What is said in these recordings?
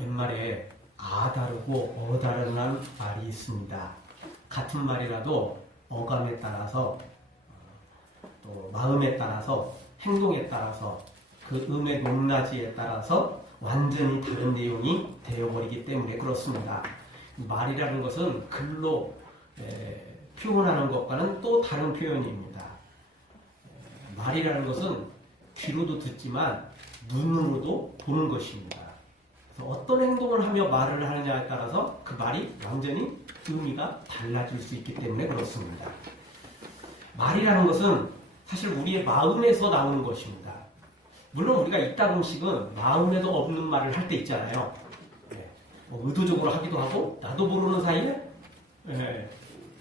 옛말에 아 다르고 어 다르다는 말이 있습니다. 같은 말이라도 어감에 따라서 또 마음에 따라서 행동에 따라서 그 음의 높낮이에 따라서 완전히 다른 내용이 되어버리기 때문에 그렇습니다. 말이라는 것은 글로 표현하는 것과는 또 다른 표현입니다. 말이라는 것은 귀로도 듣지만 눈으로도 보는 것입니다. 그래서 어떤 행동을 하며 말을 하느냐에 따라서 그 말이 완전히 의미가 달라질 수 있기 때문에 그렇습니다. 말이라는 것은 사실 우리의 마음에서 나오는 것입니다. 물론 우리가 이따금씩은 마음에도 없는 말을 할 때 있잖아요. 의도적으로 하기도 하고 나도 모르는 사이에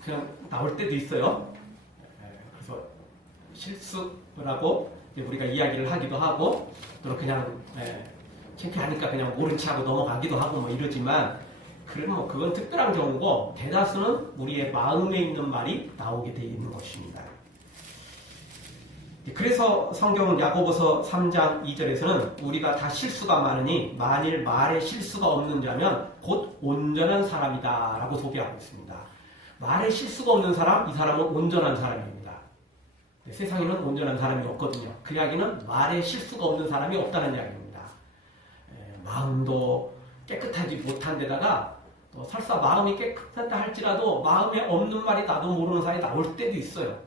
그냥 나올 때도 있어요. 그래서 실수라고 우리가 이야기를 하기도 하고 또 그냥 창피하니까 그냥 모른 체 하고 넘어가기도 하고 뭐 이러지만 그건 특별한 경우고 대다수는 우리의 마음에 있는 말이 나오게 되어 있는 것입니다. 그래서 성경은 야고보서 3장 2절에서는 우리가 다 실수가 많으니 만일 말에 실수가 없는 자면 곧 온전한 사람이다 라고 소개하고 있습니다. 말에 실수가 없는 사람, 이 사람은 온전한 사람입니다. 세상에는 온전한 사람이 없거든요. 그 이야기는 말에 실수가 없는 사람이 없다는 이야기입니다. 마음도 깨끗하지 못한 데다가 또 설사 마음이 깨끗하다 할지라도 마음에 없는 말이 나도 모르는 사이에 나올 때도 있어요.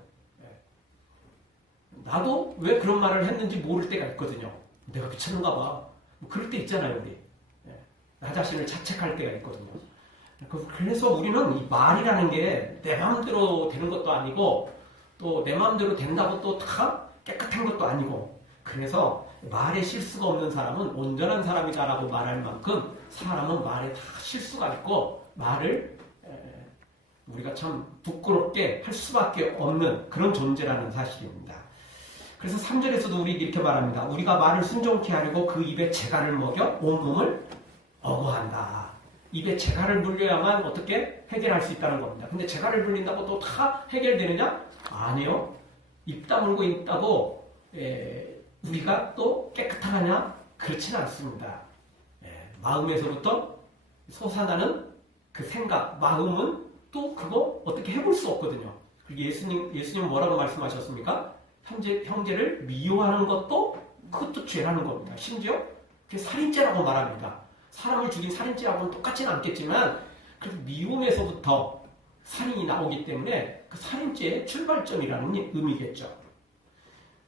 나도 왜 그런 말을 했는지 모를 때가 있거든요. 내가 귀찮은가 봐. 뭐 그럴 때 있잖아요, 우리. 나 자신을 자책할 때가 있거든요. 그래서 우리는 이 말이라는 게 내 마음대로 되는 것도 아니고 또 내 마음대로 된다고 또 다 깨끗한 것도 아니고 그래서 말에 실수가 없는 사람은 온전한 사람이다라고 말할 만큼 사람은 말에 다 실수가 있고 말을 우리가 참 부끄럽게 할 수밖에 없는 그런 존재라는 사실입니다. 그래서 3절에서도 우리 이렇게 말합니다. 우리가 말을 순종케 하려고 그 입에 재갈을 먹여 온몸을 어거한다. 입에 재갈을 물려야만 어떻게 해결할 수 있다는 겁니다. 근데 재갈을 물린다고 또 다 해결되느냐? 아니요. 입 다물고 있다고 우리가 또 깨끗하냐? 그렇지는 않습니다. 마음에서부터 솟아나는 그 생각, 마음은 또 그거 어떻게 해볼 수 없거든요. 예수님 뭐라고 말씀하셨습니까? 형제를 미워하는 것도 그것도 죄라는 겁니다. 심지어 살인죄라고 말합니다. 사람을 죽인 살인죄하고는 똑같지는 않겠지만 그래도 미움에서부터 살인이 나오기 때문에 그 살인죄의 출발점이라는 의미겠죠.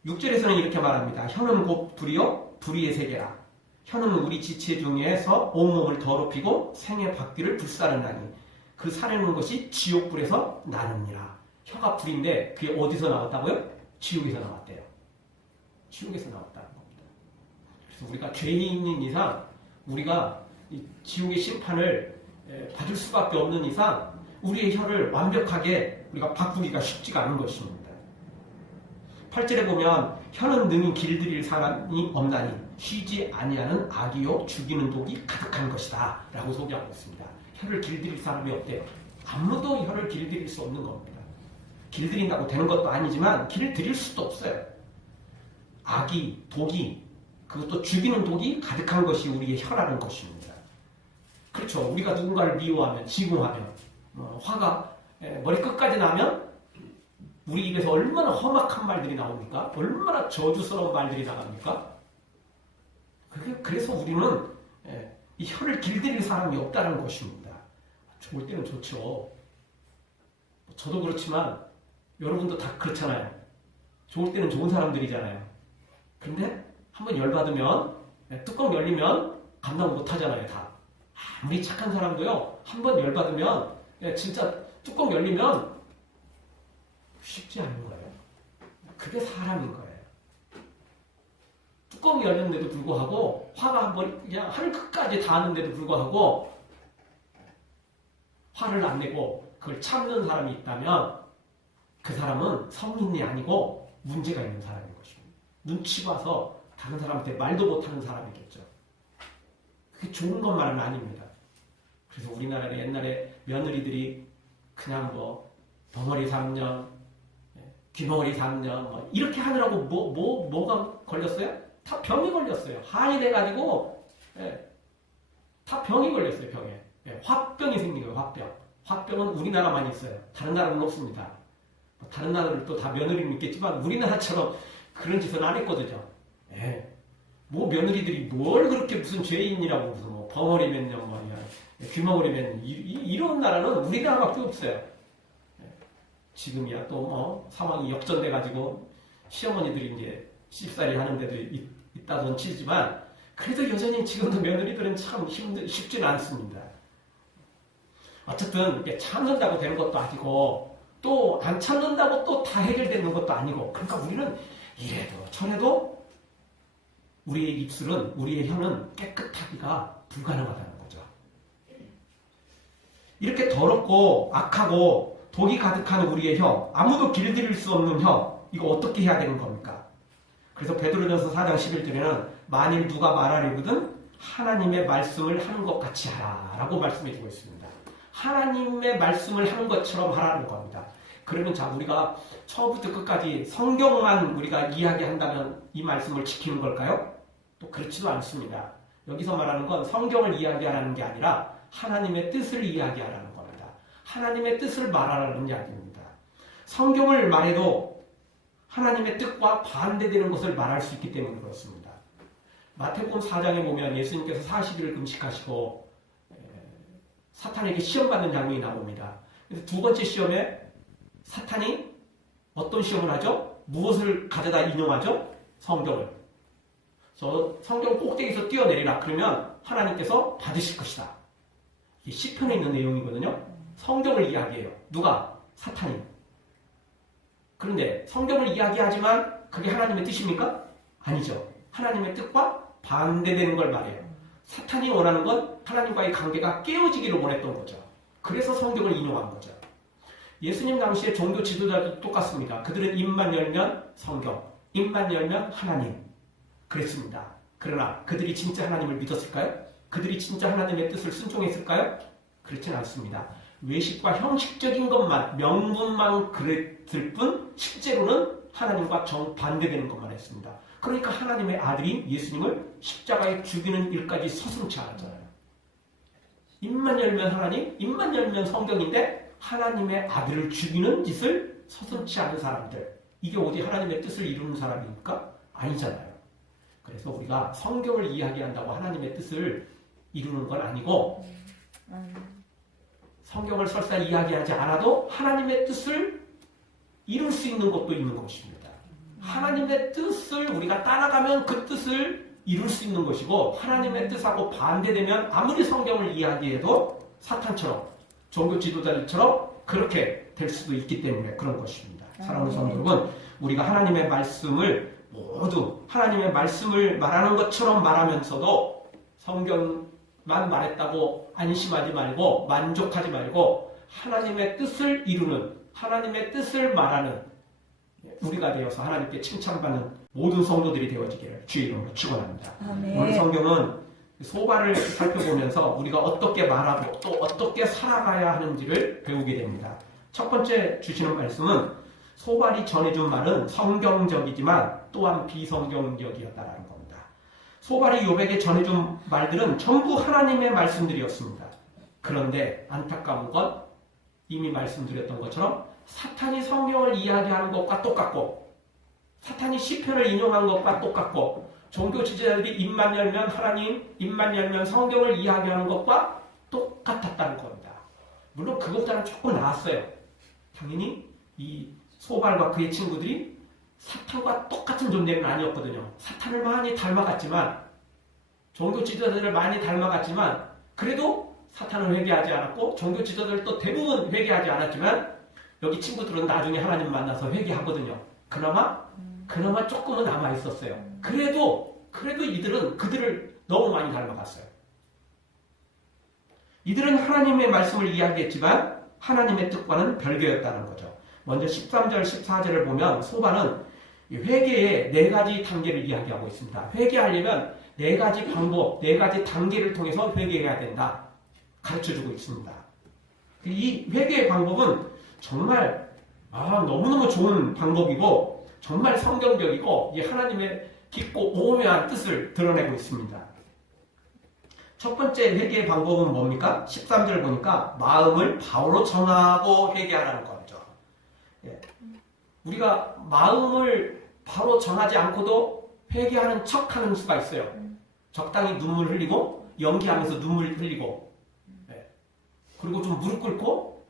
6절에서는 이렇게 말합니다. 혀는 곧 불이요 불의의 세계라. 혀는 우리 지체 중에서 온몸을 더럽히고 생의 바퀴를 불사르나니 그 사르는 것이 지옥불에서 나느니라. 혀가 불인데 그게 어디서 나왔다고요? 지옥에서 나왔대요. 지옥에서 나왔다는 겁니다. 그래서 우리가 죄인인 이상 우리가 이 지옥의 심판을 받을 수밖에 없는 이상 우리의 혀를 완벽하게 우리가 바꾸기가 쉽지가 않은 것입니다. 8절에 보면 혀는 능히 길들일 사람이 없나니 쉬지 아니하는 악이요 죽이는 독이 가득한 것이다 라고 소개하고 있습니다. 혀를 길들일 사람이 없대요. 아무도 혀를 길들일 수 없는 겁니다. 길들인다고 되는 것도 아니지만 길들일 수도 없어요. 악이, 독이, 그것도 죽이는 독이 가득한 것이 우리의 혀라는 것입니다. 그렇죠. 우리가 누군가를 미워하면, 지공하면, 화가 머리끝까지 나면 우리 입에서 얼마나 험악한 말들이 나옵니까? 얼마나 저주스러운 말들이 나갑니까? 그래서 우리는 이 혀를 길들일 사람이 없다는 것입니다. 좋을 때는 좋죠. 저도 그렇지만 여러분도 다 그렇잖아요. 좋을 때는 좋은 사람들이잖아요. 근데 한번 열받으면 뚜껑 열리면 감당 못하잖아요. 다. 아무리 착한 사람도요. 한번 열받으면 진짜 뚜껑 열리면 쉽지 않은 거예요. 그게 사람인 거예요. 뚜껑이 열렸는데도 불구하고 화가 한번 그냥 하늘 끝까지 닿았는데도 불구하고 화를 안 내고 그걸 참는 사람이 있다면 그 사람은 성인이 아니고 문제가 있는 사람인 것입니다. 눈치 봐서 다른 사람한테 말도 못하는 사람이겠죠. 그게 좋은 것만은 아닙니다. 그래서 우리나라에 옛날에 며느리들이 그냥 벙어리 3년, 귀머거리 3년 이렇게 하느라고 뭐가 걸렸어요? 다 병이 걸렸어요. 한이 돼가지고 다 병이 걸렸어요, 병에. 예, 화병이 생긴 거예요, 화병. 화병은 우리나라만 있어요. 다른 나라는 없습니다. 다른 나라들 또 다 며느리는 있겠지만 우리나라처럼 그런 짓은 안 했거든요. 예. 뭐 며느리들이 뭘 그렇게 무슨 죄인이라고 무슨 뭐 벙어리면 말이야, 귀머거리면 이런 나라는 우리나라밖에 없어요. 예. 지금이야 또 뭐 상황이 역전돼가지고 시어머니들이 이제 씹살이 하는 데도 있다던 치지만 그래도 여전히 지금도 며느리들은 참 쉽지는 않습니다. 어쨌든 참는다고 되는 것도 아니고 또 안 참는다고 또 다 해결되는 것도 아니고 그러니까 우리는 이래도 저래도 우리의 입술은 우리의 혀는 깨끗하기가 불가능하다는 거죠. 이렇게 더럽고 악하고 독이 가득한 우리의 혀, 아무도 길들일 수 없는 혀, 이거 어떻게 해야 되는 겁니까? 그래서 베드로전서 4장 11절에는 만일 누가 말하려거든 하나님의 말씀을 하는 것 같이 하라 라고 말씀해 주고 있습니다. 하나님의 말씀을 하는 것처럼 하라는 겁니다. 그러면 자 우리가 처음부터 끝까지 성경만 우리가 이야기한다면 이 말씀을 지키는 걸까요? 또 그렇지도 않습니다. 여기서 말하는 건 성경을 이야기하라는 게 아니라 하나님의 뜻을 이야기하라는 겁니다. 하나님의 뜻을 말하라는 이야기입니다. 성경을 말해도 하나님의 뜻과 반대되는 것을 말할 수 있기 때문에 그렇습니다. 마태복음 4장에 보면 예수님께서 40일을 금식하시고 사탄에게 시험받는 장면이 나옵니다. 그래서 두 번째 시험에 사탄이 어떤 시험을 하죠? 무엇을 가져다 인용하죠? 성경을. 그래서 성경 꼭대기에서 뛰어내리라. 그러면 하나님께서 받으실 것이다. 이게 시편에 있는 내용이거든요. 성경을 이야기해요. 누가? 사탄이. 그런데 성경을 이야기하지만 그게 하나님의 뜻입니까? 아니죠. 하나님의 뜻과 반대되는 걸 말해요. 사탄이 원하는 건 하나님과의 관계가 깨어지기를 원했던 거죠. 그래서 성경을 인용한 거죠. 예수님 당시에 종교 지도자도 똑같습니다. 그들은 입만 열면 성경, 입만 열면 하나님. 그랬습니다. 그러나 그들이 진짜 하나님을 믿었을까요? 그들이 진짜 하나님의 뜻을 순종했을까요? 그렇진 않습니다. 외식과 형식적인 것만, 명분만 그랬을 뿐 실제로는 하나님과 정반대되는 것만 했습니다. 그러니까 하나님의 아들인 예수님을 십자가에 죽이는 일까지 서슴지 않았잖아요. 입만 열면 하나님, 입만 열면 성경인데 하나님의 아들을 죽이는 짓을 서슴지 않은 사람들, 이게 어디 하나님의 뜻을 이루는 사람입니까? 아니잖아요. 그래서 우리가 성경을 이야기한다고 하나님의 뜻을 이루는 건 아니고 성경을 설사 이야기하지 않아도 하나님의 뜻을 이룰 수 있는 것도 있는 것입니다. 하나님의 뜻을 우리가 따라가면 그 뜻을 이룰 수 있는 것이고 하나님의 뜻하고 반대되면 아무리 성경을 이야기해도 사탄처럼 종교 지도자들처럼 그렇게 될 수도 있기 때문에 그런 것입니다. 사랑하는 성도 여러분, 우리가 하나님의 말씀을 모두 하나님의 말씀을 말하는 것처럼 말하면서도 성경만 말했다고 안심하지 말고 만족하지 말고 하나님의 뜻을 이루는, 하나님의 뜻을 말하는 우리가 되어서 하나님께 칭찬받는 모든 성도들이 되어지기를 주의 이름으로 축원합니다. 오늘 성경은 소발을 살펴보면서 우리가 어떻게 말하고 또 어떻게 살아가야 하는지를 배우게 됩니다. 첫 번째 주시는 말씀은 소발이 전해준 말은 성경적이지만 또한 비성경적이었다라는 겁니다. 소발이 욥에게 전해준 말들은 전부 하나님의 말씀들이었습니다. 그런데 안타까운 건 이미 말씀드렸던 것처럼 사탄이 성경을 이야기하는 것과 똑같고 사탄이 시편을 인용한 것과 똑같고 종교 지도자들이 입만 열면 하나님, 입만 열면 성경을 이야기하는 것과 똑같았다는 겁니다. 물론 그것보다는 조금 나았어요. 당연히 이 소발과 그의 친구들이 사탄과 똑같은 존재는 아니었거든요. 사탄을 많이 닮아갔지만 종교 지도자들을 많이 닮아갔지만 그래도 사탄을 회개하지 않았고 종교 지도자들도 대부분 회개하지 않았지만 여기 친구들은 나중에 하나님 만나서 회개하거든요. 그나마 조금은 남아있었어요. 그래도 이들은 그들을 너무 많이 닮아갔어요. 이들은 하나님의 말씀을 이야기했지만 하나님의 뜻과는 별개였다는 거죠. 먼저 13절, 14절을 보면 소발은 회개의 4가지 단계를 이야기하고 있습니다. 회개하려면 4가지 방법, 4가지 단계를 통해서 회개해야 된다. 가르쳐주고 있습니다. 이 회개의 방법은 정말 너무너무 좋은 방법이고 정말 성경적이고 하나님의 깊고 오묘한 뜻을 드러내고 있습니다. 첫 번째 회개의 방법은 뭡니까? 13절 보니까 마음을 바로 정하고 회개하라는 거죠. 예. 우리가 마음을 바로 정하지 않고도 회개하는 척하는 수가 있어요. 적당히 눈물 흘리고 연기하면서 눈물 흘리고 예. 그리고 좀 무릎 꿇고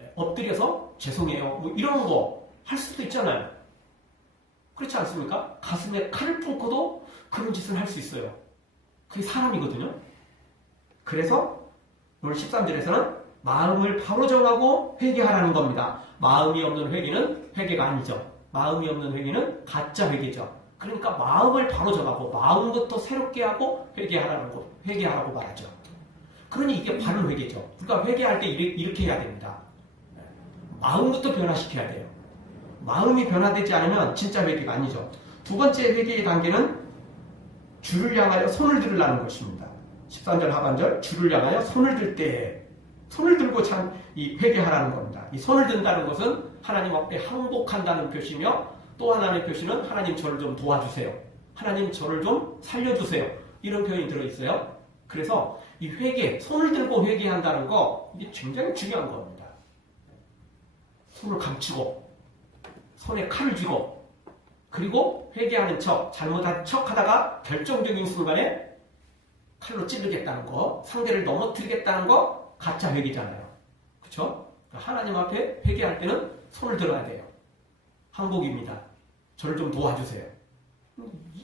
예. 엎드려서 죄송해요. 뭐 이런 거 할 수도 있잖아요. 그렇지 않습니까? 가슴에 칼을 품고도 그런 짓을 할 수 있어요. 그게 사람이거든요. 그래서 오늘 13절에서는 마음을 바로 정하고 회개하라는 겁니다. 마음이 없는 회개는 회개가 아니죠. 마음이 없는 회개는 가짜 회개죠. 그러니까 마음을 바로 정하고 마음부터 새롭게 하고 회개하라고 말하죠. 그러니 이게 바른 회개죠. 우리가 회개할 때 이렇게 해야 됩니다. 마음부터 변화시켜야 돼요. 마음이 변화되지 않으면 진짜 회개가 아니죠. 두 번째 회개의 단계는 주를 향하여 손을 들으라는 것입니다. 13절 하반절 주를 향하여 손을 들 때 손을 들고 참 이 회개하라는 겁니다. 이 손을 든다는 것은 하나님 앞에 항복한다는 표시며 또 하나의 표시는 하나님 저를 좀 도와주세요. 하나님 저를 좀 살려주세요. 이런 표현이 들어있어요. 그래서 이 회개, 손을 들고 회개한다는 거 이게 굉장히 중요한 겁니다. 손을 감추고 손에 칼을 쥐고 그리고 회개하는 척, 잘못한 척 하다가 결정적인 순간에 칼로 찌르겠다는 거, 상대를 넘어뜨리겠다는 거 가짜 회개잖아요. 그렇죠? 하나님 앞에 회개할 때는 손을 들어야 돼요. 항복입니다. 저를 좀 도와주세요.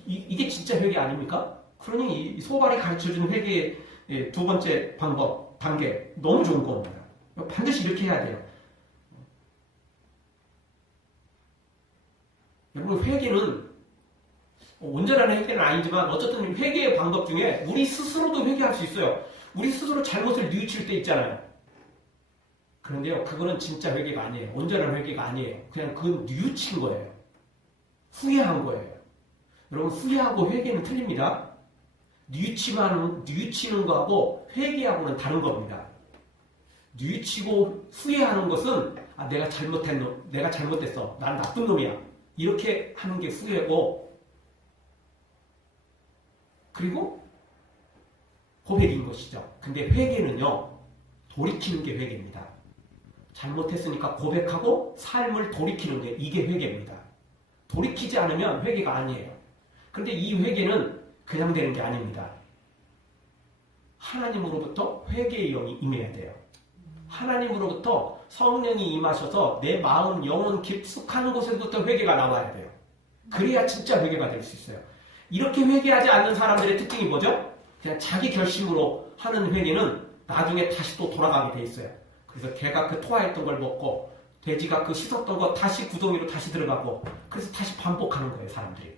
이게 진짜 회개 아닙니까? 그러니 이 소발이 가르쳐준 회개의 두 번째 방법, 단계 너무 좋은 겁니다. 반드시 이렇게 해야 돼요. 여러분 회개는 온전한 회개는 아니지만 어쨌든 회개의 방법 중에 우리 스스로도 회개할 수 있어요. 우리 스스로 잘못을 뉘우칠 때 있잖아요. 그런데요, 그거는 진짜 회개가 아니에요. 온전한 회개가 아니에요. 그냥 그건 뉘우친 거예요. 후회한 거예요. 여러분 후회하고 회개는 틀립니다. 뉘우치는 거하고 회개하고는 다른 겁니다. 뉘우치고 후회하는 것은 내가 잘못했어. 난 나쁜 놈이야. 이렇게 하는 게 후회고 그리고 고백인 것이죠. 근데 회개는요, 돌이키는 게 회개입니다. 잘못했으니까 고백하고 삶을 돌이키는 게 이게 회개입니다. 돌이키지 않으면 회개가 아니에요. 그런데 이 회개는 그냥 되는 게 아닙니다. 하나님으로부터 회개의 영이 임해야 돼요. 하나님으로부터 성령이 임하셔서 내 마음, 영혼 깊숙한 곳에서부터 회개가 나와야 돼요. 그래야 진짜 회개가 될 수 있어요. 이렇게 회개하지 않는 사람들의 특징이 뭐죠? 그냥 자기 결심으로 하는 회개는 나중에 다시 또 돌아가게 돼 있어요. 그래서 개가 그 토하였던 걸 먹고 돼지가 그 씻었던 거 다시 구덩이로 다시 들어가고 그래서 다시 반복하는 거예요, 사람들이.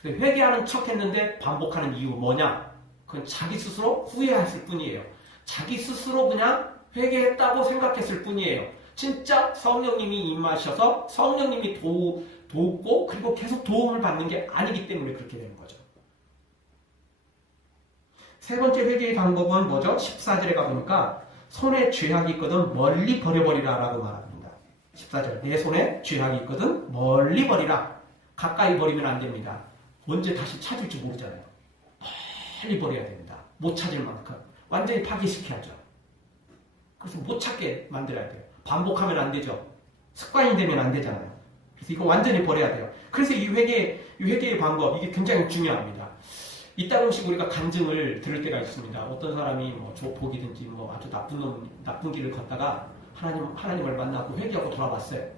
그래서 회개하는 척 했는데 반복하는 이유 뭐냐? 그건 자기 스스로 후회했을 뿐이에요. 자기 스스로 그냥 회개했다고 생각했을 뿐이에요. 진짜 성령님이 임하셔서 성령님이 돕고 그리고 계속 도움을 받는 게 아니기 때문에 그렇게 되는 거죠. 세 번째 회개의 방법은 뭐죠? 14절에 가보니까 손에 죄악이 있거든 멀리 버려버리라 라고 말합니다. 14절 내 손에 죄악이 있거든 멀리 버리라. 가까이 버리면 안 됩니다. 언제 다시 찾을지 모르잖아요. 멀리 버려야 됩니다. 못 찾을 만큼 완전히 파괴시켜야죠. 그래서 못 찾게 만들어야 돼요. 반복하면 안 되죠. 습관이 되면 안 되잖아요. 그래서 이거 완전히 버려야 돼요. 그래서 이 회개의 방법, 이게 굉장히 중요합니다. 이따금씩 우리가 간증을 들을 때가 있습니다. 어떤 사람이 뭐 조폭이든지 뭐 아주 나쁜 길을 걷다가 하나님을 만나고 회개하고 돌아왔어요.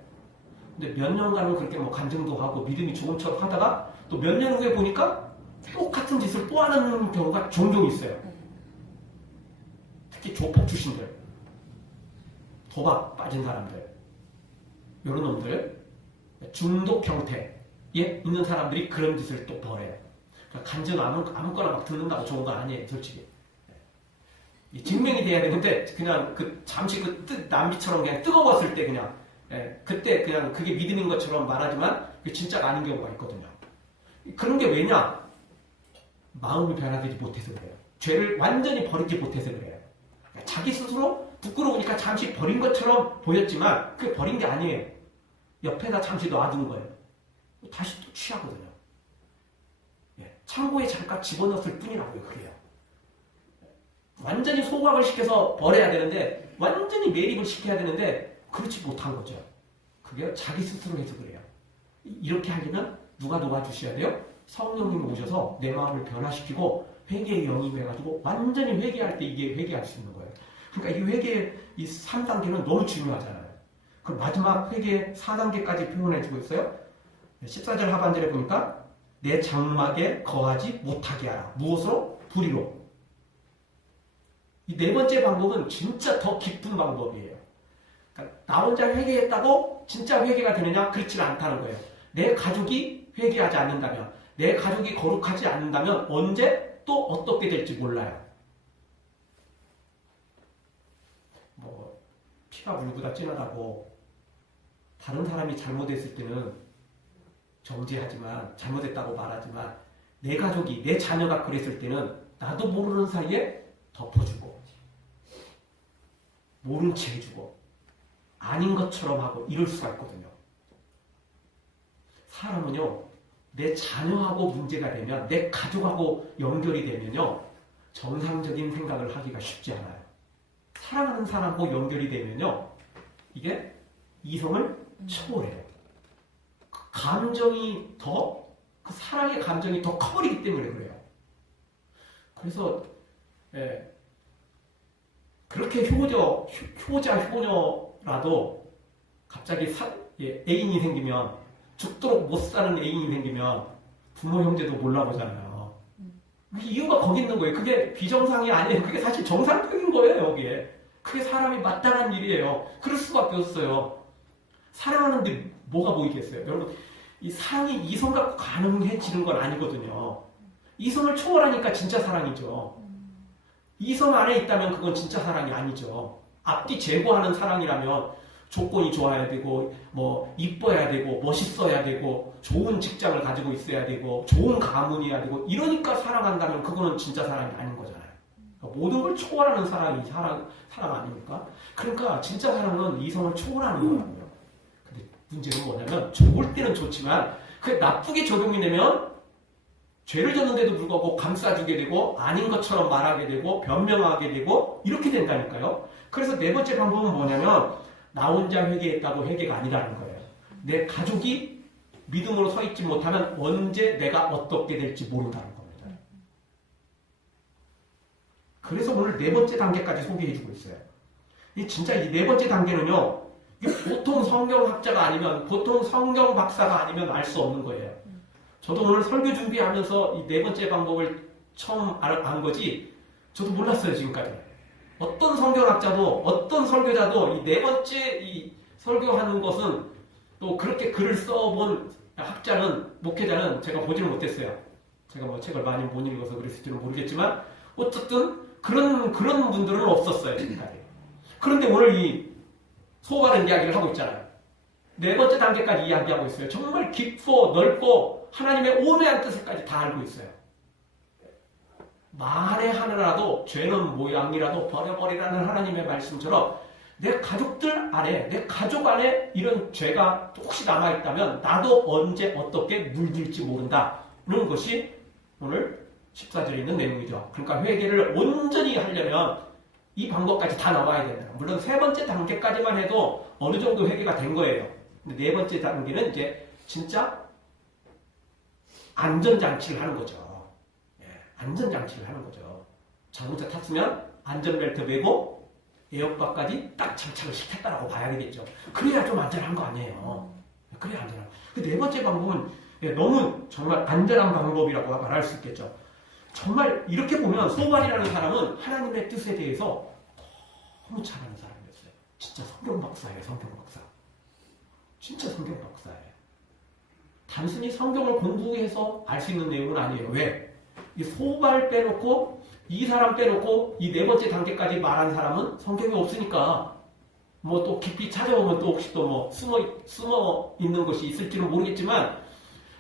근데 몇 년간은 그렇게 뭐 간증도 하고 믿음이 좋은 척 하다가 또 몇 년 후에 보니까 똑같은 짓을 또 하는 경우가 종종 있어요. 특히 조폭 출신들. 도박 빠진 사람들, 이런 놈들, 중독 형태에 있는 사람들이 그런 짓을 또 벌여요. 그러니까 간증 아무거나 막 듣는다고 좋은 건 아니에요, 솔직히. 증명이 돼야 되는데, 그냥 잠시 남비처럼 그냥 뜨거웠을 때 그냥, 그때 그냥 그게 믿음인 것처럼 말하지만, 그게 진짜가 아닌 경우가 있거든요. 그런 게 왜냐? 마음이 변화되지 못해서 그래요. 죄를 완전히 버리지 못해서 그래요. 자기 스스로 부끄러우니까 잠시 버린 것처럼 보였지만 그게 버린 게 아니에요. 옆에다 잠시 놔둔 거예요. 다시 또 취하거든요. 창고에 잠깐 집어넣었을 뿐이라고요. 그래요. 완전히 소각을 시켜서 버려야 되는데 완전히 매립을 시켜야 되는데 그렇지 못한 거죠. 그게 자기 스스로 해서 그래요. 이렇게 하려면 누가 도와주셔야 돼요? 성령님이 오셔서 내 마음을 변화시키고 회개에 영입해가지고 완전히 회개할 때 이게 회개할 수 있는 거예요. 그러니까 이 회개 이 3단계는 너무 중요하잖아요. 그 마지막 회개 4단계까지 표현해주고 있어요. 14절 하반절에 보니까 내 장막에 거하지 못하게 하라. 무엇으로? 불의로. 이 네 번째 방법은 진짜 더 깊은 방법이에요. 그러니까 나 혼자 회개했다고 진짜 회개가 되느냐? 그렇지 않다는 거예요. 내 가족이 회개하지 않는다면, 내 가족이 거룩하지 않는다면 언제 또 어떻게 될지 몰라요. 뭐 피가 물보다 진하다고 다른 사람이 잘못했을 때는 정죄하지만 잘못했다고 말하지만 내 가족이 내 자녀가 그랬을 때는 나도 모르는 사이에 덮어주고 모른 채 해주고 아닌 것처럼 하고 이럴 수가 있거든요. 사람은요 내 자녀하고 문제가 되면 내 가족하고 연결이 되면요 정상적인 생각을 하기가 쉽지 않아요. 사랑하는 사람하고 연결이 되면요 이게 이성을 초월해요. 감정이 더, 그 사랑의 감정이 더 커버리기 때문에 그래요. 그래서, 그렇게 효녀라도 갑자기 애인이 생기면, 죽도록 못 사는 애인이 생기면 부모 형제도 몰라보잖아요. 이유가 거기 있는 거예요. 그게 비정상이 아니에요. 그게 사실 정상적인 거예요, 여기에. 그게 사람이 마땅한 일이에요. 그럴 수밖에 없어요. 사랑하는데 뭐가 보이겠어요? 여러분, 이 사랑이 이성 갖고 가능해지는 건 아니거든요. 이성을 초월하니까 진짜 사랑이죠. 이성 안에 있다면 그건 진짜 사랑이 아니죠. 앞뒤 제거하는 사랑이라면 조건이 좋아야 되고, 뭐, 이뻐야 되고, 멋있어야 되고, 좋은 직장을 가지고 있어야 되고, 좋은 가문이어야 되고, 이러니까 사랑한다면 그거는 진짜 사랑이 아닌 거잖아요. 그러니까 모든 걸 초월하는 사랑이 사랑 아닙니까? 그러니까 진짜 사랑은 이성을 초월하는 거라고요. 문제는 뭐냐면 좋을 때는 좋지만 그게 나쁘게 적용이 되면 죄를 졌는데도 불구하고 감싸주게 되고 아닌 것처럼 말하게 되고 변명하게 되고 이렇게 된다니까요. 그래서 네 번째 방법은 뭐냐면 나 혼자 회개했다고 회개가 아니라는 거예요. 내 가족이 믿음으로 서 있지 못하면 언제 내가 어떻게 될지 모른다는 겁니다. 그래서 오늘 네 번째 단계까지 소개해주고 있어요. 진짜 이 네 번째 단계는요 보통 성경학자가 아니면 보통 성경 박사가 아니면 알 수 없는 거예요. 저도 오늘 설교 준비하면서 이 네 번째 방법을 처음 안 거지 저도 몰랐어요 지금까지. 어떤 성경학자도 어떤 설교자도 이 네 번째 이 설교하는 것은 또 그렇게 글을 써본 학자는 목회자는 제가 보지를 못했어요. 제가 뭐 책을 많이 못 읽어서 그랬을지는 모르겠지만 어쨌든 그런 분들은 없었어요 지금까지. 그런데 오늘 이 소바른 이야기를 하고 있잖아요. 네 번째 단계까지 이야기하고 있어요. 정말 깊고 넓고 하나님의 오묘한 뜻을까지 다 알고 있어요. 만에 하나라도 죄는 모양이라도 버려버리라는 하나님의 말씀처럼 내 가족들 안에 내 가족 안에 이런 죄가 혹시 남아있다면 나도 언제 어떻게 물들지 모른다는 것이 오늘 14절에 있는 내용이죠. 그러니까 회개를 온전히 하려면 이 방법까지 다 나와야 된다. 물론 세 번째 단계까지만 해도 어느 정도 회개가 된 거예요. 근데 네 번째 단계는 이제 진짜 안전장치를 하는 거죠. 안전장치를 하는 거죠. 자동차 탔으면 안전벨트 매고 에어박까지 딱 장착을 시켰다라고 봐야 되겠죠. 그래야 좀 안전한 거 아니에요. 그래야 안전한 거. 그 네 번째 방법은 너무 정말 안전한 방법이라고 말할 수 있겠죠. 정말 이렇게 보면 소발이라는 사람은 하나님의 뜻에 대해서 너무 잘하는 사람이었어요. 진짜 성경 박사예요. 성경 박사. 진짜 성경 박사예요. 단순히 성경을 공부해서 알 수 있는 내용은 아니에요. 왜? 이 소발 빼놓고 이 사람 빼놓고 이 네 번째 단계까지 말한 사람은 성경이 없으니까 뭐 또 깊이 찾아보면 또 혹시 또 뭐 숨어 있는 것이 있을지는 모르겠지만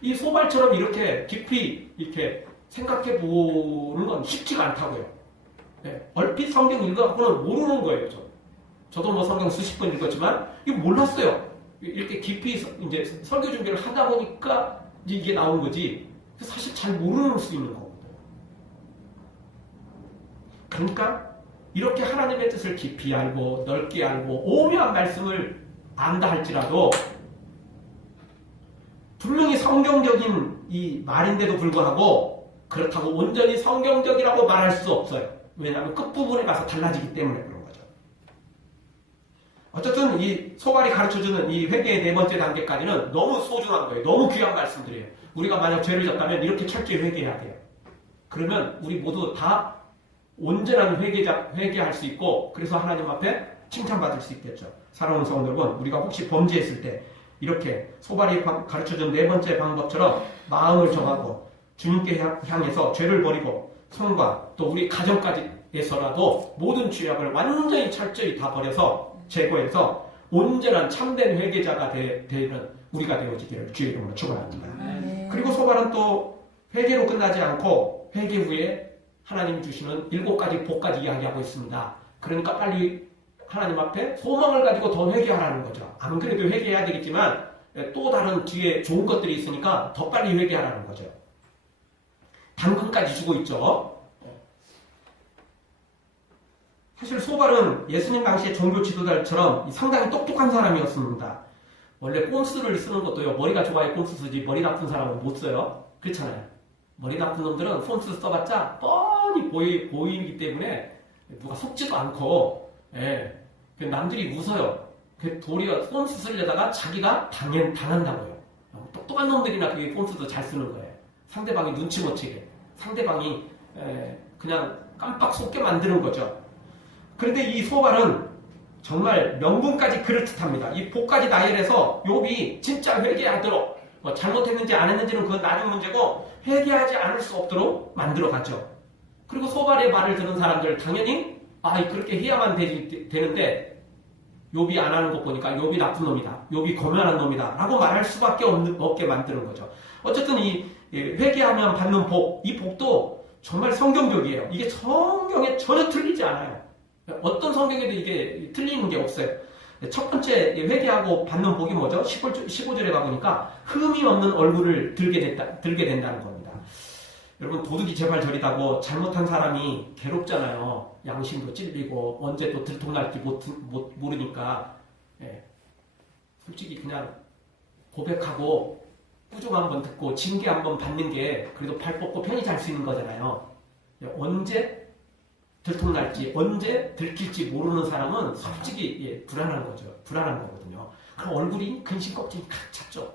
이 소발처럼 이렇게 깊이 이렇게 생각해 보는 건 쉽지가 않다고요. 네, 얼핏 성경 읽어갖고는 모르는 거예요. 저도 뭐 성경 수십 번 읽었지만 이거 몰랐어요. 이렇게 깊이 이제 설교 준비를 하다 보니까 이게 나온 거지. 사실 잘 모르는 수 있는 거거든요. 그러니까 이렇게 하나님의 뜻을 깊이 알고 넓게 알고 오묘한 말씀을 안다 할지라도 분명히 성경적인 이 말인데도 불구하고 그렇다고 온전히 성경적이라고 말할 수 없어요. 왜냐하면 끝부분에 가서 달라지기 때문에 그런 거죠. 어쨌든 이 소발이 가르쳐주는 이 회개의 네 번째 단계까지는 너무 소중한 거예요. 너무 귀한 말씀들이에요. 우리가 만약 죄를 졌다면 이렇게 철저히 회개해야 돼요. 그러면 우리 모두 다 온전한 회개할 수 있고 그래서 하나님 앞에 칭찬받을 수 있겠죠. 사랑하는 성도 여러분, 우리가 혹시 범죄했을 때 이렇게 소발이 가르쳐준 네 번째 방법처럼 마음을 정하고 주님께 향해서 죄를 버리고 손과 또 우리 가정까지에서라도 모든 죄악을 완전히 철저히 다 버려서 제거해서 온전한 참된 회개자가 되는 우리가 되어지기를 주의 이름으로 축원합니다. 그리고 소발은 또 회개로 끝나지 않고 회개 후에 하나님 주시는 7가지 복까지 이야기하고 있습니다. 그러니까 빨리 하나님 앞에 소망을 가지고 더 회개하라는 거죠. 안 그래도 회개해야 되겠지만 또 다른 뒤에 좋은 것들이 있으니까 더 빨리 회개하라는 거죠. 당근까지 주고 있죠. 사실 소발은 예수님 당시의 종교 지도자처럼 상당히 똑똑한 사람이었습니다. 원래 꼼수를 쓰는 것도요. 머리가 좋아야 꼼수 쓰지 머리 나쁜 사람은 못 써요. 그렇잖아요. 머리 나쁜 놈들은 꼼수 써봤자 뻔히 보이기 때문에 누가 속지도 않고 남들이 웃어요. 도리어 꼼수 쓰려다가 자기가 당한다고요. 똑똑한 놈들이나 그게 꼼수도 잘 쓰는 거예요. 상대방이 눈치 못 채게. 상대방이 그냥 깜빡 속게 만드는 거죠. 그런데 이 소발은 정말 명분까지 그럴듯합니다. 이 복까지 나열해서 욥이 진짜 회개하도록 뭐 잘못했는지 안 했는지는 그건 나중 문제고 회개하지 않을 수 없도록 만들어 가죠. 그리고 소발의 말을 듣는 사람들 당연히 그렇게 해야만 되는데 욥이 안 하는 거 보니까 욥이 나쁜 놈이다. 욥이 거면한 놈이다. 라고 말할 수밖에 없게 만드는 거죠. 어쨌든 이 회개하면 받는 복, 이 복도 정말 성경적이에요. 이게 성경에 전혀 틀리지 않아요. 어떤 성경에도 이게 틀리는 게 없어요. 첫 번째 회개하고 받는 복이 뭐죠? 15절에 가보니까 흠이 없는 얼굴을 들게 된다는 겁니다. 여러분 도둑이 제발 저리다고 잘못한 사람이 괴롭잖아요. 양심도 찔리고 언제 또 들통날지 모르니까 솔직히 그냥 고백하고 꾸중 한번 듣고 징계 한번 받는 게 그래도 발 뻗고 편히 잘 수 있는 거잖아요. 언제 들통날지 언제 들킬지 모르는 사람은 솔직히 불안한 거죠. 불안한 거거든요. 그럼 얼굴이 근심 걱정이 가득 찼죠.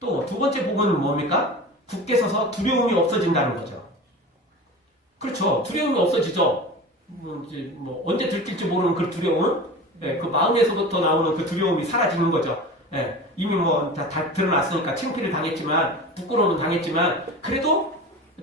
또 두 번째 복은 뭡니까? 굳게 서서 두려움이 없어진다는 거죠. 그렇죠. 두려움이 없어지죠. 언제 들킬지 모르는 그 두려움은 그 마음에서부터 나오는 그 두려움이 사라지는 거죠. 이미 다 드러났으니까 창피를 당했지만 부끄러움은 당했지만 그래도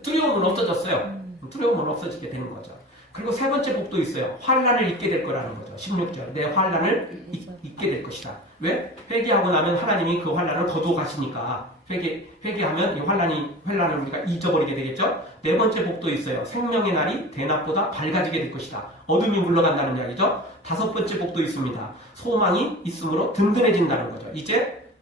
두려움은 없어졌어요. 두려움은 없어지게 되는 거죠. 그리고 세 번째 복도 있어요. 환난을 잊게 될 거라는 거죠. 16절. 내 환난을 잊게 될 것이다. 왜? 회개하고 나면 하나님이 그 환난을 거두어 가시니까 회개하면 이 환난을 우리가 잊어버리게 되겠죠. 네 번째 복도 있어요. 생명의 날이 대낮보다 밝아지게 될 것이다. 어둠이 물러간다는 이야기죠. 다섯 번째 복도 있습니다. 소망이 있으므로 든든해진다는 거죠. 이제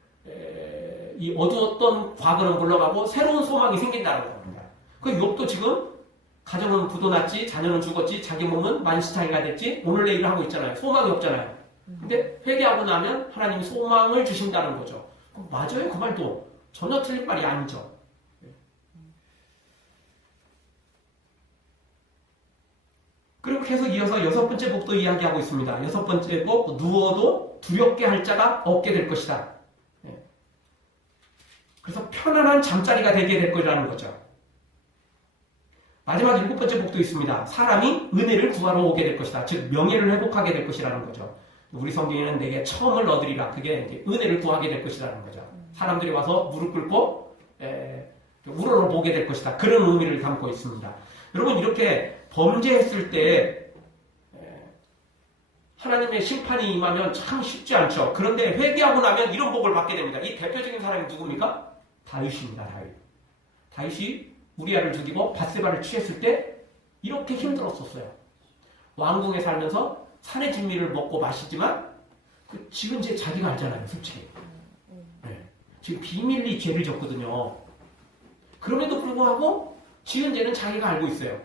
이 어두웠던 과거는 물러가고 새로운 소망이 생긴다는 겁니다. 그 욥도 지금 가정은 부도났지, 자녀는 죽었지, 자기 몸은 만시창이가 됐지, 오늘 내일을 하고 있잖아요. 소망이 없잖아요. 근데 회개하고 나면 하나님이 소망을 주신다는 거죠. 맞아요. 그 말도 전혀 틀린 말이 아니죠. 그리고 계속 이어서 여섯 번째 복도 이야기하고 있습니다. 여섯 번째 복, 누워도 두렵게 할 자가 없게 될 것이다. 그래서 편안한 잠자리가 되게 될 거라는 거죠. 마지막 일곱 번째 복도 있습니다. 사람이 은혜를 구하러 오게 될 것이다. 즉 명예를 회복하게 될 것이라는 거죠. 우리 성경에는 내게 처음을 얻으리라. 그게 이제 은혜를 구하게 될 것이라는 거죠. 사람들이 와서 무릎 꿇고 우러러 보게 될 것이다. 그런 의미를 담고 있습니다. 여러분 이렇게 범죄했을 때 하나님의 심판이 임하면 참 쉽지 않죠. 그런데 회개하고 나면 이런 복을 받게 됩니다. 이 대표적인 사람이 누굽니까? 다윗입니다. 다윗이 우리아를 죽이고 밧세바를 취했을 때 이렇게 힘들었었어요. 왕궁에 살면서 산의 진미를 먹고 마시지만 지금 이제 자기가 알잖아요. 솔직히. 지금 비밀리 죄를 졌거든요. 그럼에도 불구하고 지은 죄는 자기가 알고 있어요.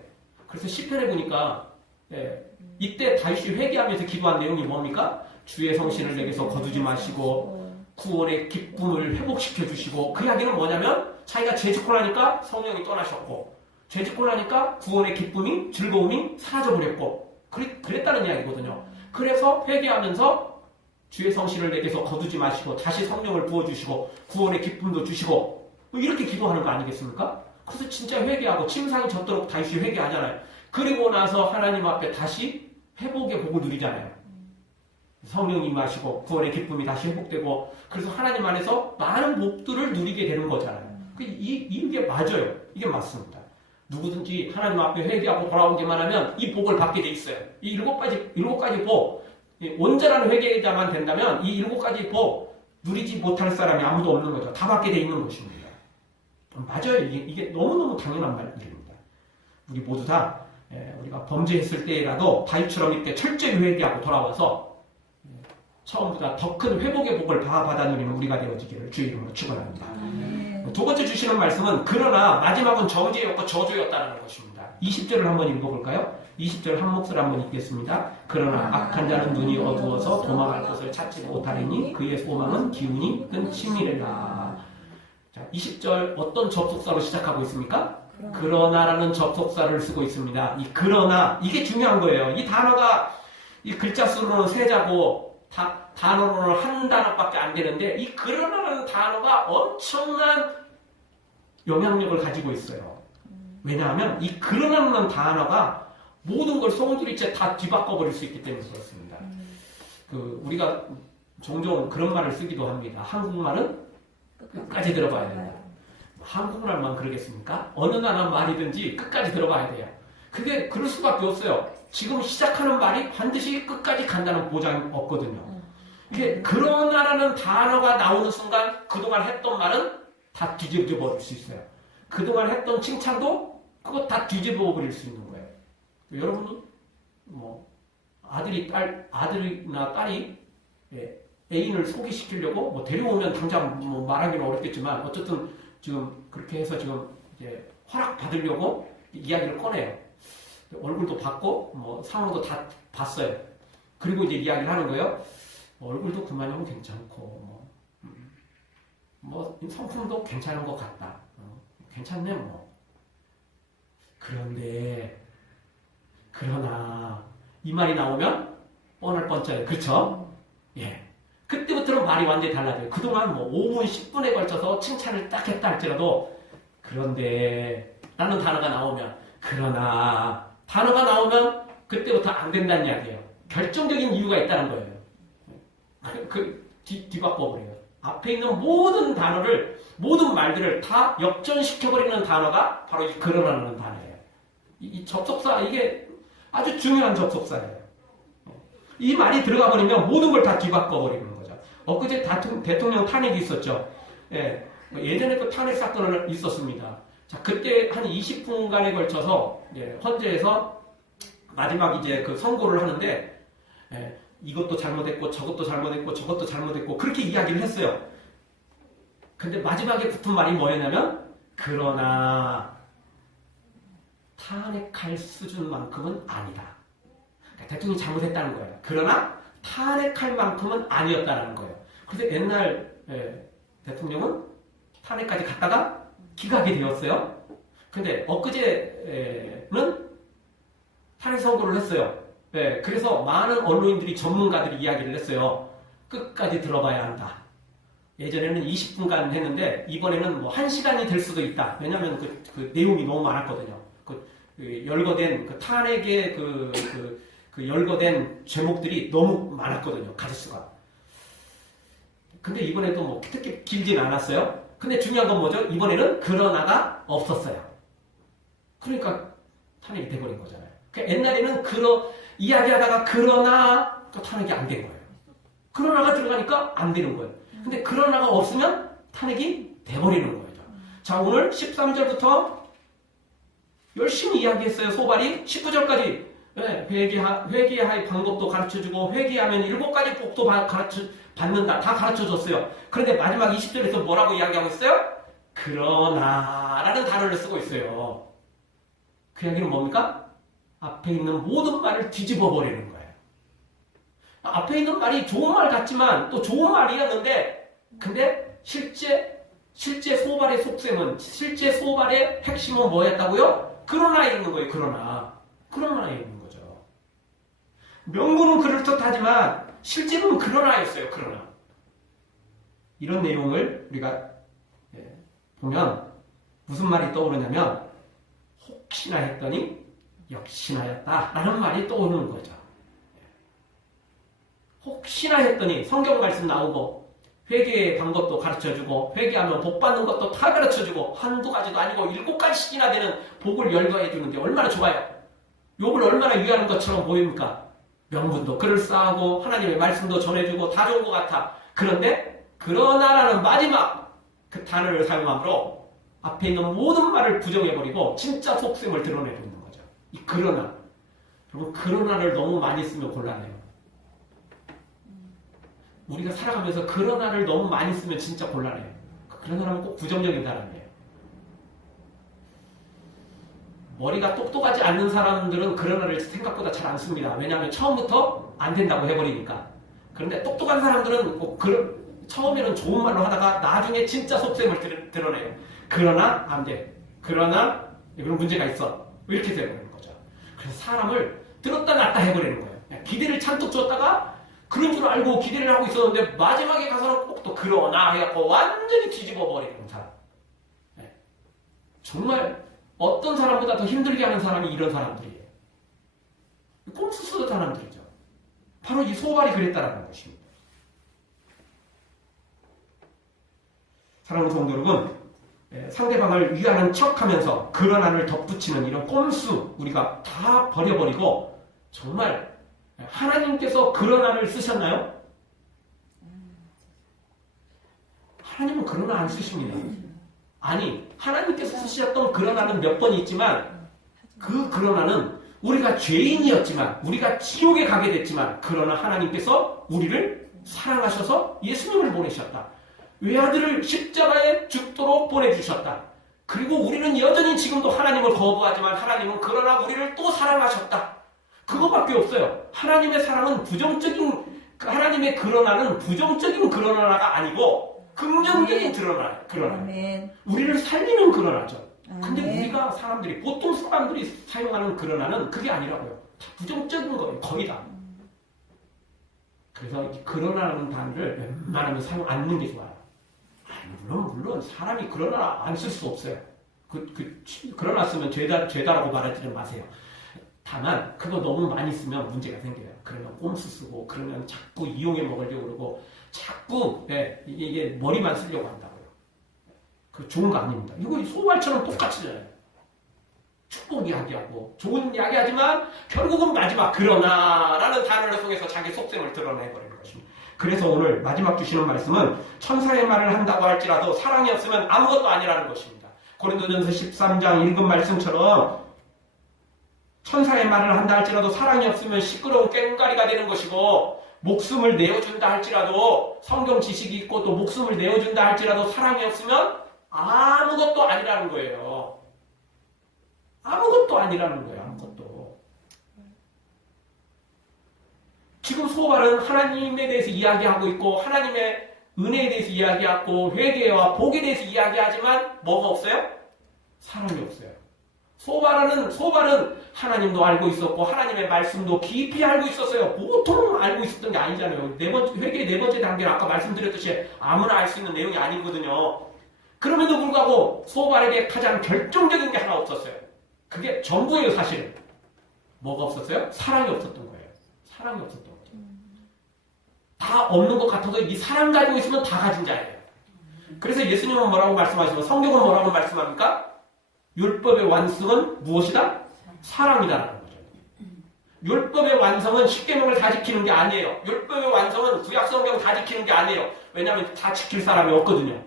그래서 시편에 보니까 예, 이때 다윗이 회개하면서 기도한 내용이 뭡니까? 주의 성신을 내게서 거두지 마시고 구원의 기쁨을 회복시켜 주시고, 그 이야기는 뭐냐면 자기가 죄짓고 나니까 성령이 떠나셨고, 죄짓고 나니까 구원의 기쁨이, 즐거움이 사라져버렸고, 그랬다는 이야기거든요. 그래서 회개하면서 주의 성신을 내게서 거두지 마시고 다시 성령을 부어주시고 구원의 기쁨도 주시고, 이렇게 기도하는 거 아니겠습니까? 그래서 진짜 회개하고 침상이 젖도록 다시 회개하잖아요. 그리고 나서 하나님 앞에 다시 회복의 복을 누리잖아요. 성령이 임하시고 구원의 기쁨이 다시 회복되고, 그래서 하나님 안에서 많은 복들을 누리게 되는 거잖아요. 이게 맞아요. 이게 맞습니다. 누구든지 하나님 앞에 회개하고 돌아오기만 하면 이 복을 받게 돼 있어요. 이 일곱 가지 복, 온전한 회개자만 된다면 이 일곱 가지 복 누리지 못할 사람이 아무도 없는 거죠. 다 받게 돼 있는 것입니다. 맞아요. 이게 너무너무 당연한 말입니다. 우리 모두 다 우리가 범죄했을 때라도 다윗처럼 이렇게 철저히 회개하고 돌아와서 처음보다 더 큰 회복의 복을 다 받아 누리는 우리가 되어지기를 주의 이름으로 축원합니다. 두 번째 주시는 말씀은 그러나 마지막은 정죄였고 저주였다는 것입니다. 20절을 한번 읽어볼까요? 20절 한 몫을 한번 읽겠습니다. 그러나 악한 자는 눈이 어두워서 도망할 곳을 찾지 못하리니 그의 소망은 기운이 끊심이래라. 자, 20절 어떤 접속사로 시작하고 있습니까? 그러나라는 접속사를 쓰고 있습니다. 이 그러나, 이게 중요한 거예요. 이 단어가 이 글자 수로는 세 자고 단어로는 한 단어밖에 안 되는데, 이 그러나라는 단어가 엄청난 영향력을 가지고 있어요. 왜냐하면 이 그러나라는 단어가 모든 걸 송두리째 다 뒤바꿔 버릴 수 있기 때문에 그렇습니다. 우리가 종종 그런 말을 쓰기도 합니다. 한국말은 끝까지 들어봐야 된다. 한국말만 그러겠습니까? 어느 나라 말이든지 끝까지 들어봐야 돼요. 그게 그럴 수밖에 없어요. 지금 시작하는 말이 반드시 끝까지 간다는 보장이 없거든요. 이게 그러나라는 단어가 나오는 순간 그동안 했던 말은 다 뒤집어 버릴 수 있어요. 그동안 했던 칭찬도 그거 다 뒤집어 버릴 수 있는 거예요. 여러분이 아들이나 딸이 애인을 소개시키려고 데려오면 당장 말하기는 어렵겠지만, 어쨌든 지금 그렇게 해서 지금 이제 허락 받으려고 이야기를 꺼내요. 얼굴도 봤고 상호도 다 봤어요. 그리고 이제 이야기를 하는 거예요. 얼굴도 그만하면 괜찮고 성품도 괜찮은 것 같다. 괜찮네 그러나 이 말이 나오면 뻔할 뻔짜요. 그렇죠? 예. 그때부터는 말이 완전히 달라져요. 그동안 5분, 10분에 걸쳐서 칭찬을 딱 했다 할지라도, 그런데 라는 단어가 나오면, 그러나 단어가 나오면 그때부터 안 된다는 이야기예요. 결정적인 이유가 있다는 거예요. 뒤바꿔버려요. 앞에 있는 모든 단어를, 모든 말들을 다 역전시켜버리는 단어가 바로 이 그러나라는 단어예요. 이 접속사, 이게 아주 중요한 접속사예요. 이 말이 들어가 버리면 모든 걸 다 뒤바꿔버리는 거죠. 엊그제 대통령 탄핵이 있었죠. 예전에도 탄핵 사건이 있었습니다. 자, 그때 한 20분간에 걸쳐서 헌재에서 마지막 이제 그 선고를 하는데, 이것도 잘못했고 저것도 잘못했고 저것도 잘못했고 그렇게 이야기를 했어요. 근데 마지막에 붙은 말이 뭐였냐면, 그러나 탄핵할 수준만큼은 아니다. 그러니까 대통령이 잘못했다는 거예요. 그러나 탄핵할 만큼은 아니었다는 거예요. 그래서 옛날 대통령은 탄핵까지 갔다가 기각이 되었어요. 근데 엊그제는 탄핵 선고를 했어요. 그래서 많은 언론인들이, 전문가들이 이야기를 했어요. 끝까지 들어봐야 한다. 예전에는 20분간 했는데 이번에는 1시간이 될 수도 있다. 왜냐하면 그 내용이 너무 많았거든요. 열거된 탄핵의 열거된 제목들이 너무 많았거든요. 가지수가. 근데 이번에도 특히 길진 않았어요. 근데 중요한 건 뭐죠? 이번에는 그러나가 없었어요. 그러니까 탄핵이 돼버린 거잖아요. 그러니까 옛날에는 이야기하다가 그러나 또 탄핵이 안 된 거예요. 그러나가 들어가니까 안 되는 거예요. 근데 그러나가 없으면 탄핵이 돼버리는 거예요. 자, 오늘 13절부터 열심히 이야기했어요. 소발이 19절까지 회개할 방법도 가르쳐주고, 회개하면 7가지 복도 받는다. 다 가르쳐줬어요. 그런데 마지막 20절에서 뭐라고 이야기하고 있어요? 그러나 라는 단어를 쓰고 있어요. 그 이야기는 뭡니까? 앞에 있는 모든 말을 뒤집어 버리는 거예요. 앞에 있는 말이 좋은 말 같지만 또 좋은 말이었는데, 근데 실제 소발의 속셈은, 실제 소발의 핵심은 뭐였다고요? 그러나에 있는 거예요. 그러나에 있는 거죠. 명분은 그럴듯하지만 실제로는 그러나였어요. 그러나. 이런 내용을 우리가 보면 무슨 말이 떠오르냐면, 혹시나 했더니 역시나였다 라는 말이 떠오르는 거죠. 혹시나 했더니 성경 말씀 나오고 회개의 방법도 가르쳐주고 회개하면 복 받는 것도 다 가르쳐주고 한두 가지도 아니고 7가지씩이나 되는 복을 열거해 주는 게 얼마나 좋아요. 욥을 얼마나 위하는 것처럼 보입니까? 명분도 그럴싸하고 하나님의 말씀도 전해주고 다 좋은 것 같아. 그런데 그러나라는 마지막 그 단어를 사용함으로 앞에 있는 모든 말을 부정해버리고 진짜 속셈을 드러내주는 거죠. 이 그러나. 그리고 그러나를 너무 많이 쓰면 곤란해요. 우리가 살아가면서 그러나를 너무 많이 쓰면 진짜 곤란해요. 그러나라면 꼭 부정적인 사람이에요. 머리가 똑똑하지 않는 사람들은 그러나를 생각보다 잘 안 씁니다. 왜냐하면 처음부터 안 된다고 해버리니까. 그런데 똑똑한 사람들은 처음에는 좋은 말로 하다가 나중에 진짜 속셈을 드러내요. 그러나 안 돼. 그러나 그런 문제가 있어. 이렇게 돼버리는 거죠. 그래서 사람을 들었다 놨다 해버리는 거예요. 기대를 잔뜩 줬다가 그런 줄 알고 기대를 하고 있었는데 마지막에 가서는 꼭 또 그러나 해갖고 완전히 뒤집어 버리는 사람. 정말 어떤 사람보다 더 힘들게 하는 사람이 이런 사람들이에요. 꼼수 쓰는 사람들이죠. 바로 이 소발이 그랬다라는 것입니다. 사랑하는 성도 여러분, 상대방을 위하는 척하면서 그러나를 덧붙이는 이런 꼼수 우리가 다 버려버리고 정말 하나님께서 그러나를 쓰셨나요? 하나님은 그러나 안 쓰십니다. 아니, 하나님께서 쓰셨던 그러나는 몇 번 있지만 그 그러나는 우리가 죄인이었지만 우리가 지옥에 가게 됐지만 그러나 하나님께서 우리를 사랑하셔서 예수님을 보내셨다. 외아들을 십자가에 죽도록 보내주셨다. 그리고 우리는 여전히 지금도 하나님을 거부하지만 하나님은 그러나 우리를 또 사랑하셨다. 그거밖에 없어요. 하나님의 사랑은 하나님의 그러나는 부정적인 그러나가 아니고 긍정적인 그러나. 우리를 살리는 그러나죠. 근데 우리가 보통 사람들이 사용하는 그러나는 그게 아니라고요. 다 부정적인 거예요. 거의 다. 그래서 그러나라는 단어를 웬만하면 사용 안 하는 게 좋아요. 물론 사람이 그러나 안 쓸 수 없어요. 그러나 쓰면 죄다라고 말하지 마세요. 다만 그거 너무 많이 쓰면 문제가 생겨요. 그러면 꼼수 쓰고 그러면 자꾸 이용해 먹으려고 그러고 자꾸 이게 머리만 쓰려고 한다고요. 그 좋은 거 아닙니다. 이거 소발처럼 똑같이잖아요. 축복 이야기하고 좋은 이야기하지만 결국은 마지막 그러나라는 단어를 통해서 자기 속셈을 드러내버리는 것입니다. 그래서 오늘 마지막 주시는 말씀은 천사의 말을 한다고 할지라도 사랑이 없으면 아무것도 아니라는 것입니다. 고린도전서 13장 읽은 말씀처럼 천사의 말을 한다 할지라도 사랑이 없으면 시끄러운 꽹과리가 되는 것이고 목숨을 내어준다 할지라도 성경 지식이 있고 또 목숨을 내어준다 할지라도 사랑이 없으면 아무것도 아니라는 거예요. 아무것도 아니라는 거예요. 아무것도. 지금 소발은 하나님에 대해서 이야기하고 있고 하나님의 은혜에 대해서 이야기하고 회개와 복에 대해서 이야기하지만 뭐가 없어요? 사랑이 없어요. 소발은 하나님도 알고 있었고 하나님의 말씀도 깊이 알고 있었어요. 보통 알고 있었던 게 아니잖아요. 회개의 네 번째 단계는 아까 말씀드렸듯이 아무나 알 수 있는 내용이 아니거든요. 그럼에도 불구하고 소발에게 가장 결정적인 게 하나 없었어요. 그게 전부예요. 사실은. 뭐가 없었어요? 사랑이 없었던 거예요. 사랑이 없었던 거죠. 다 없는 것 같아도 이 사랑 가지고 있으면 다 가진 자예요. 그래서 예수님은 뭐라고 말씀하시고 성경은 뭐라고 말씀합니까? 율법의 완성은 무엇이다? 사랑이다라는 거죠. 율법의 완성은 십계명을 다 지키는 게 아니에요. 율법의 완성은 구약성경 다 지키는 게 아니에요. 왜냐하면 다 지킬 사람이 없거든요.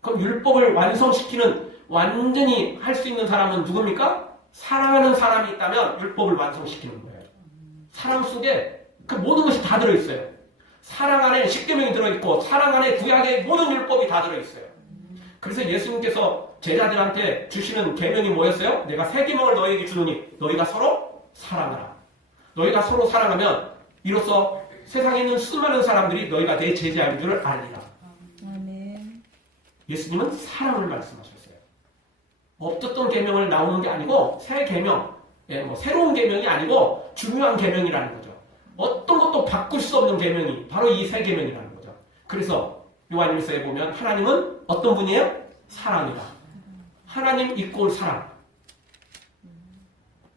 그럼 율법을 완성시키는 완전히 할 수 있는 사람은 누굽니까? 사랑하는 사람이 있다면 율법을 완성시키는 거예요. 사랑 속에 그 모든 것이 다 들어있어요. 사랑 안에 십계명이 들어있고 사랑 안에 구약의 모든 율법이 다 들어있어요. 그래서 예수님께서 제자들한테 주시는 계명이 뭐였어요? 내가 새 계명을 너희에게 주노니 너희가 서로 사랑하라. 너희가 서로 사랑하면 이로써 세상에 있는 수많은 사람들이 너희가 내 제자인 줄을 알리라. 아멘. 예수님은 사랑을 말씀하셨어요. 없었던 계명을 나오는 게 아니고 새 계명, 새로운 계명이 아니고 중요한 계명이라는 거죠. 어떤 것도 바꿀 수 없는 계명이 바로 이 새 계명이라는 거죠. 그래서 요한일서에 보면 하나님은 어떤 분이에요? 사랑이다. 하나님 이꼴 사랑.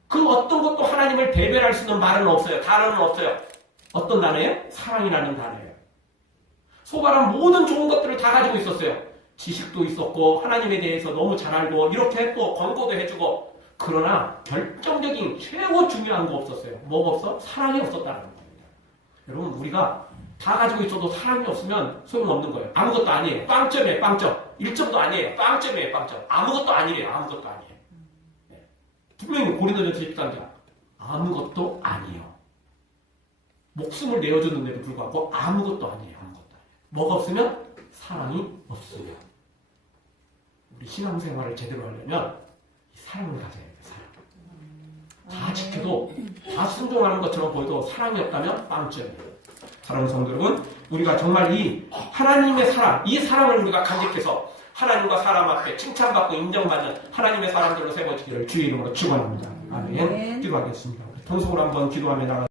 그 어떤 것도 하나님을 대변할 수 있는 말은 없어요. 단어는 없어요. 어떤 단어예요? 사랑이라는 단어예요. 소바란 모든 좋은 것들을 다 가지고 있었어요. 지식도 있었고 하나님에 대해서 너무 잘 알고 이렇게 또 권고도 해주고, 그러나 결정적인 최고 중요한 거 없었어요. 뭐가 없어? 사랑이 없었다는 겁니다. 여러분, 우리가 다 가지고 있어도 사랑이 없으면 소용없는 거예요. 아무것도 아니에요. 빵점이에요. 빵점. 1점도 아니에요. 빵점이에요. 빵점. 아무것도 아니에요. 아무것도 아니에요. 네. 분명히 고린도전서 13장 아무것도 아니에요. 목숨을 내어줬는데도 불구하고 아무것도 아니에요. 아무것도 아니에요. 뭐가 없으면? 사랑이 없으면. 우리 신앙생활을 제대로 하려면 이 사랑을 가져야 돼요. 사랑. 다 지켜도 다 순종하는 것처럼 보여도 사랑이 없다면 빵점이에요. 사랑하는 성도 여러분, 우리가 정말 이 하나님의 사랑, 이 사랑을 우리가 간직해서 하나님과 사람 앞에 칭찬받고 인정받는 하나님의 사람들로 세워지기를 주의 이름으로 축원합니다. 아멘. 기도하겠습니다. 통속으로 한번 기도하며 나가.